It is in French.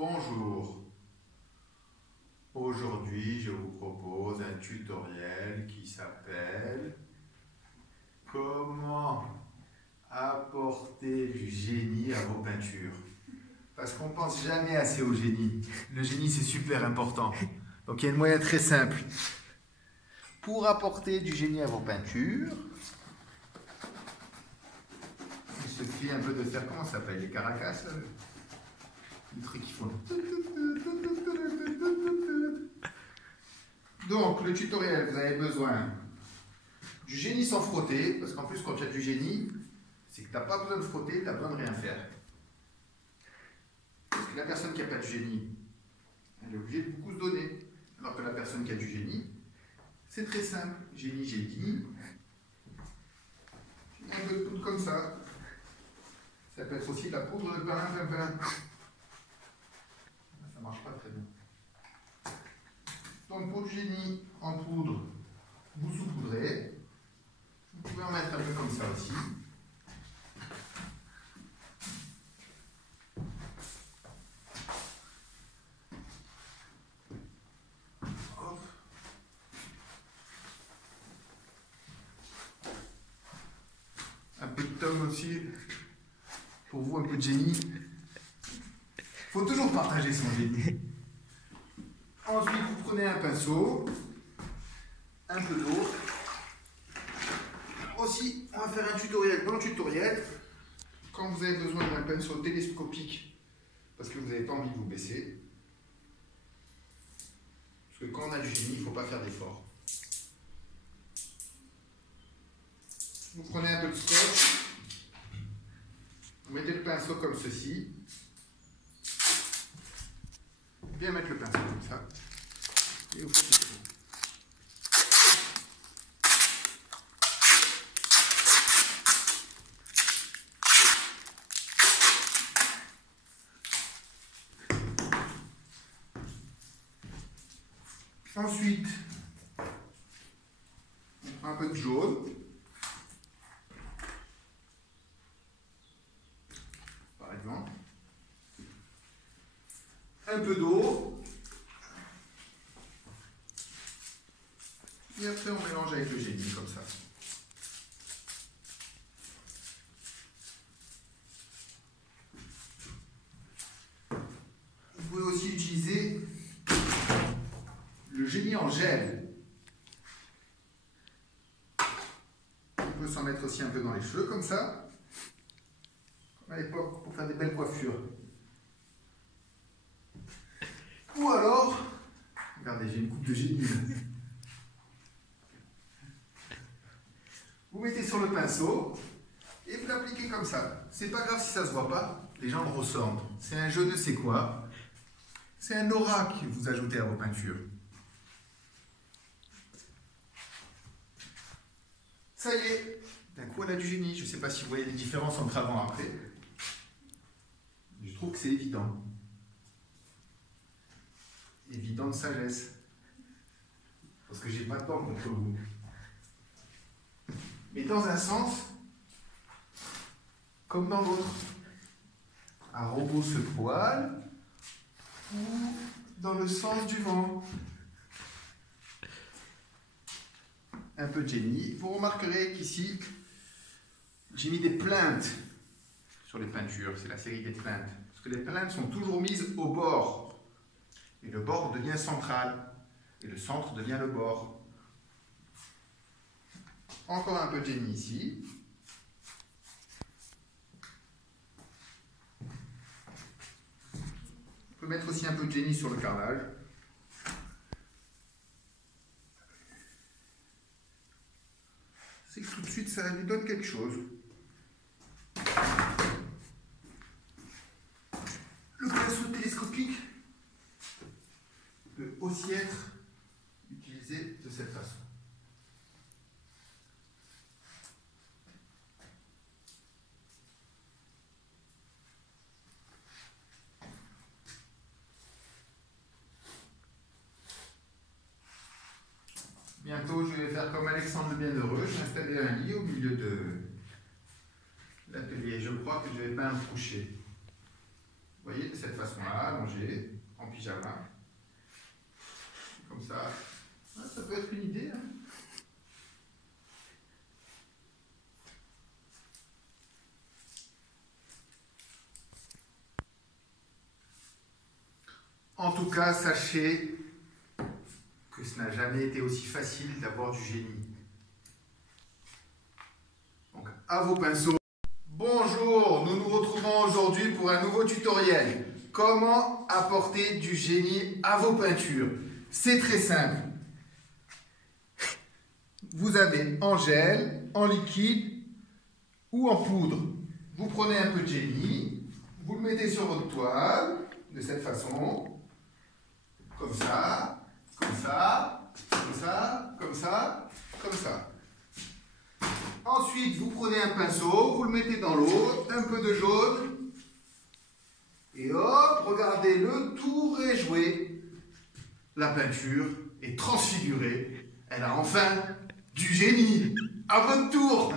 Bonjour, aujourd'hui je vous propose un tutoriel qui s'appelle Comment apporter du génie à vos peintures. Parce qu'on pense jamais assez au génie. Le génie c'est super important. Donc il y a un moyen très simple. Pour apporter du génie à vos peintures, il suffit un peu de faire, comment ça s'appelle, les caracas là, les trucs qui font. Donc, le tutoriel, vous avez besoin du génie sans frotter, parce qu'en plus, quand tu as du génie, c'est que tu n'as pas besoin de frotter, tu as besoin de rien faire. Parce que la personne qui n'a pas de génie, elle est obligée de beaucoup se donner. Alors que la personne qui a du génie, c'est très simple. Génie, génie. Un peu de poudre comme ça. Ça peut être aussi de la poudre de pain. Ça marche pas très bien. Donc pour du génie en poudre, vous saupoudrez. Vous pouvez en mettre un peu comme ça aussi. Hop. Un peu de tome aussi. Pour vous, un peu de génie. Il faut toujours partager son génie. Ensuite, vous prenez un pinceau, un peu d'eau. Aussi, on va faire un tutoriel. Dans le tutoriel, quand vous avez besoin d'un pinceau télescopique, parce que vous n'avez pas envie de vous baisser, parce que quand on a du génie, il ne faut pas faire d'effort. Vous prenez un peu de scotch, vous mettez le pinceau comme ceci. Bien mettre le pinceau comme ça. Et vous faites le tour. Ensuite, on prend un peu de jaune. Par exemple. Un peu d'eau. Et après, on mélange avec le génie, comme ça. Vous pouvez aussi utiliser le génie en gel. On peut s'en mettre aussi un peu dans les cheveux, comme ça. Comme à l'époque, pour faire des belles coiffures. Ou alors, regardez, j'ai une coupe de génie. Vous mettez sur le pinceau et vous l'appliquez comme ça. C'est pas grave si ça se voit pas, les gens le ressentent. C'est un je ne sais quoi. C'est un aura que vous ajoutez à vos peintures. Ça y est, d'un coup on a du génie. Je ne sais pas si vous voyez les différences entre avant et après. Je trouve que c'est évident. Évident de sagesse. Parce que j'ai pas de temps contre vous. Mais dans un sens, comme dans l'autre. Un robot se poile, ou dans le sens du vent. Un peu de génie. Vous remarquerez qu'ici, j'ai mis des plinthes sur les peintures. C'est la série des plinthes. Parce que les plinthes sont toujours mises au bord. Et le bord devient central. Et le centre devient le bord. Encore un peu de génie ici. On peut mettre aussi un peu de génie sur le carrelage. C'est que tout de suite, ça lui donne quelque chose. Le pinceau télescopique peut aussi être utilisé de cette façon. Bientôt, je vais faire comme Alexandre le Bienheureux. Je vais installer un lit au milieu de l'atelier. Je crois que je vais peindre couché. Vous voyez, de cette façon-là. allongé, en pyjama. Comme ça. Ça peut être une idée. Hein. En tout cas, sachez que ce n'a jamais été aussi facile d'avoir du génie. Donc, à vos pinceaux. Bonjour, nous nous retrouvons aujourd'hui pour un nouveau tutoriel. Comment apporter du génie à vos peintures? C'est très simple. Vous avez en gel, en liquide ou en poudre. Vous prenez un peu de génie, vous le mettez sur votre toile, de cette façon. Comme ça, comme ça, comme ça, comme ça, comme ça. Ensuite, vous prenez un pinceau, vous le mettez dans l'eau, un peu de jaune. Et hop, regardez, le tour est joué. La peinture est transfigurée. Elle a enfin du génie. À votre tour!